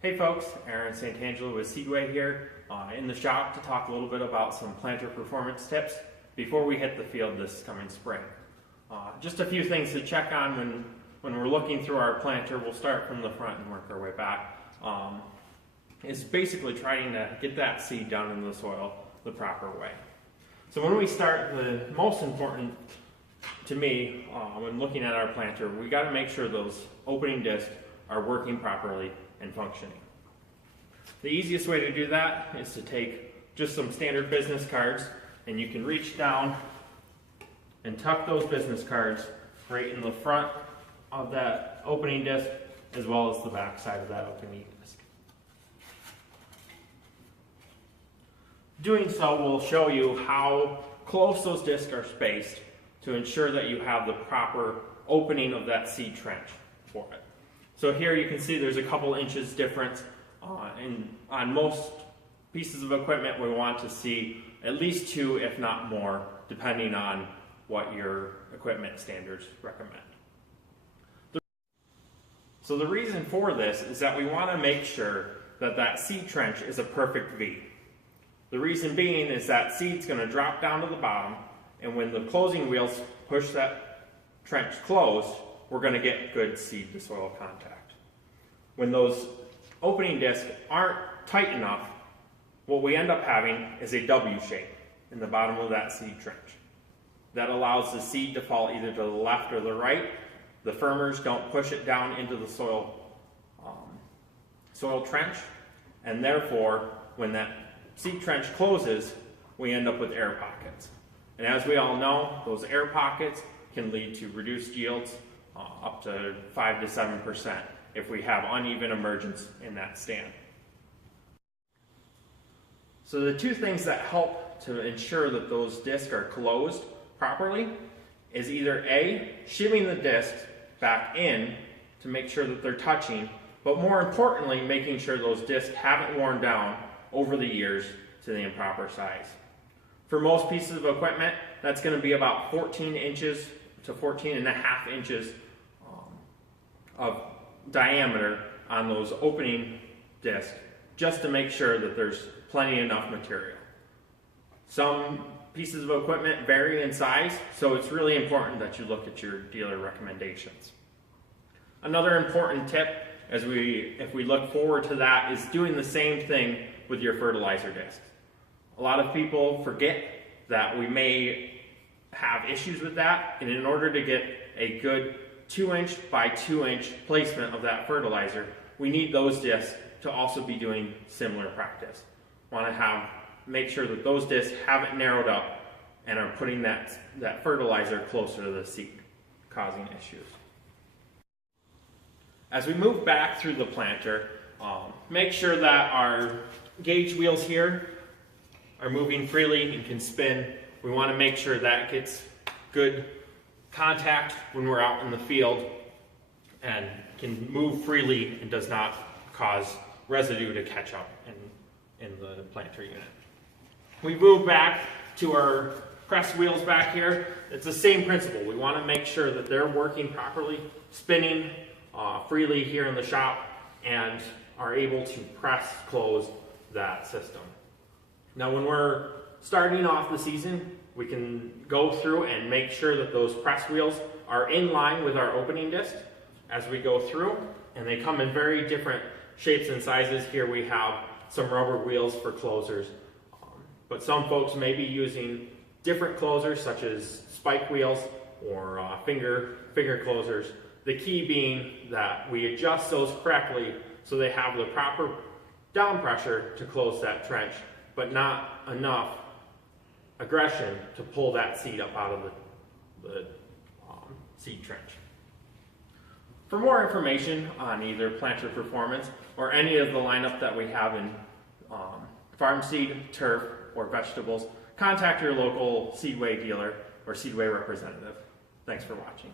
Hey folks, Aaron Santangelo with SEEDWAY here in the shop to talk a little bit about some planter performance tips before we hit the field this coming spring. Just a few things to check on when we're looking through our planter. We'll start from the front and work our way back. Is basically trying to get that seed down in the soil the proper way. So when we start, the most important to me when looking at our planter, we got to make sure those opening discs are working properly and functioning. The easiest way to do that is to take just some standard business cards, and you can reach down and tuck those business cards right in the front of that opening disc as well as the back side of that opening disc. Doing so will show you how close those discs are spaced to ensure that you have the proper opening of that seed trench for it. So here you can see there's a couple inches difference. On most pieces of equipment, we want to see at least 2, if not more, depending on what your equipment standards recommend. So the reason for this is that we want to make sure that that seed trench is a perfect V. The reason being is that seed's going to drop down to the bottom, and when the closing wheels push that trench closed, we're going to get good seed to soil contact. When those opening discs aren't tight enough, what we end up having is a W shape in the bottom of that seed trench. That allows the seed to fall either to the left or the right. The firmers don't push it down into the soil trench, and therefore when that seed trench closes, we end up with air pockets. And as we all know, those air pockets can lead to reduced yields up to 5 to 7% if we have uneven emergence in that stand. So the two things that help to ensure that those discs are closed properly is either A, shivving the discs back in to make sure that they're touching, but more importantly, making sure those discs haven't worn down over the years to the improper size. For most pieces of equipment, that's going to be about 14 inches to 14.5 inches of diameter on those opening discs, just to make sure that there's plenty enough material. Some pieces of equipment vary in size, so it's really important that you look at your dealer recommendations. Another important tip if we look forward to that is doing the same thing with your fertilizer discs. A lot of people forget that we may have issues with that, and in order to get a good 2-inch by 2-inch placement of that fertilizer, we need those discs to also be doing similar practice. Want to make sure that those discs haven't narrowed up and are putting that fertilizer closer to the seed, causing issues. As we move back through the planter, make sure that our gauge wheels here are moving freely and can spin. We want to make sure that gets good contact when we're out in the field and can move freely and does not cause residue to catch up in the planter unit. We move back to our press wheels back here. It's the same principle. We want to make sure that they're working properly, spinning freely here in the shop, and are able to press close that system. Now when we're starting off the season, we can go through and make sure that those press wheels are in line with our opening disc as we go through, and they come in very different shapes and sizes. Here we have some rubber wheels for closers, but some folks may be using different closers such as spike wheels or finger closers. The key being that we adjust those correctly so they have the proper down pressure to close that trench, but not enough aggression to pull that seed up out of the seed trench. For more information on either planter performance or any of the lineup that we have in farm seed, turf, or vegetables, contact your local SEEDWAY dealer or SEEDWAY representative. Thanks for watching.